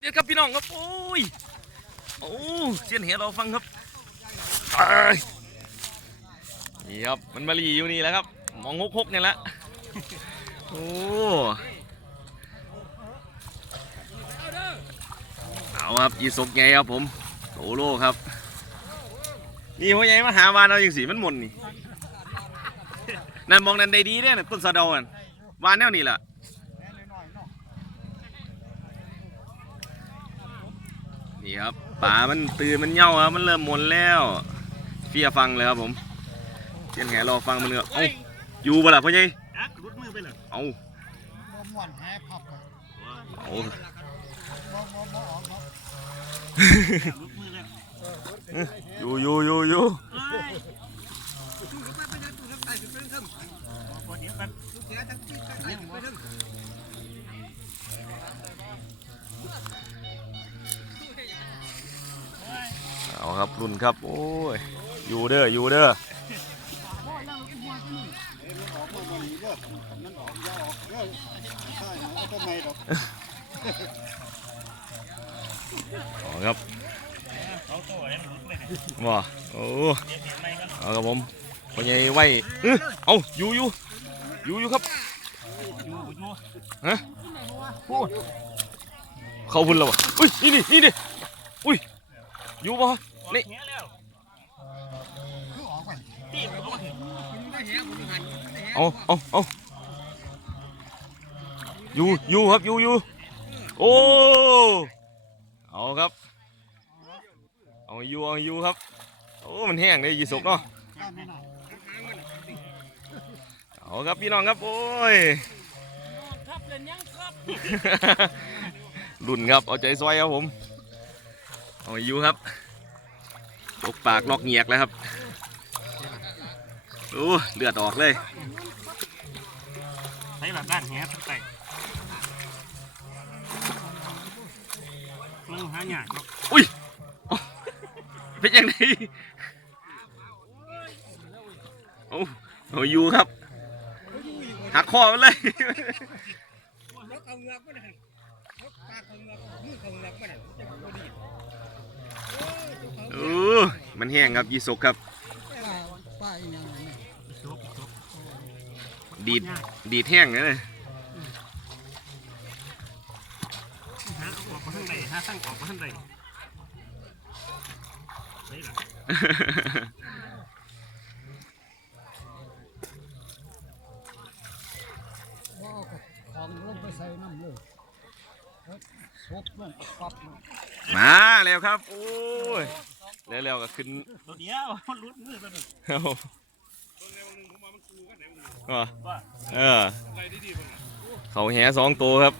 เดี๋ยวครับพี่น้องครับโอ้ยโอ้เสียนเหเราฟังครับเอ้ยนี่ครับมันมาลีอยู่นี่แล้วครับมองฮกฮกๆเนี่ยแหละโอ้เอาครับอีสกไงครับผมโตโลครับ นี่พ่อใหญ่มาหาวานเอาอย่างสีมันหมนนี่นั่นมองนั่นได้ดีเนี่ยนะต้นสะเดาอันวานแนวนี่แหละ นี่ครับป่ามันตื่นมันเหย่าครับมันเริ่มมนแล้วเฟียฟังเลยครับผมเจียนแหรอฟังมันเลยเอ้าอยู่บ่ล่ะพ่อใหญ่รุดมือไปเลยเอ้าบ่ม่วนแฮ่พับอะเอ้าบ่บ่บ่ออกเนาะรุดมือเลยอยู่อยู่อยู่อยู่เอ้ยพอเดี๋ยวแป๊บเอาครับรุ่นครับ โอ้ย อยู่เด้อ อยู่เด้อออกมาบ่นี้เอาครับว้าโอ้เอาครับผมพ่อใหญ่ไว้เอ้ยเอาอยู่อยู่อยู่อยู่ครับฮะเข้าพุ่นแล้ววะอุ้ยนี่นี่นี่ดิอุ้ยอยู่ป่ะ นี่เงี้ยแล้วคือออกไปตีมันก็มาถึงเอาเอาเอาอยู่อยู่ครับอยู่อยู่โอ้เอาครับเอาอยู่เอาอยู่ครับโอ้มันแห้งเลยยีสกเนาะด้านนี้น่ะเอาครับพี่น้องครับโอ้ยครับเล่นยังครับรุ่นครับเอาใจซอยครับผมเอาอยู่ครับล กปากลอกเหงียกแล้วครับโอ้เลือดออกเลยใช้แบบด้านเงี้ยทั้งแต่มึงหาหยาดครับอุ้ยเอ้าเป็นยังไงโอ้เอาอยู่ครับหักคอมันเลยเอาเงือกมาหน่อยปากเอาเงือกมือเอาเงือกมาหน่อยจะพอดี โอ้ มันแห้งครับยีสกครับ ป้าป้าอีหยังนี่จบจบดีดดีดแห้งเลยหาออกมาข้างในหาตั้งออกมาข้างในนี่แหละบ่เอากับของลงไปใส่น้ำเลยเฮ้ยซบลงปั๊บลงมาแล้วครับ โอ้ย แล้วๆก็ขึ้นตัวเดียวมันรุดมือไปเลยเอาอ๋อว่าเออเขาแหสองตัวครับ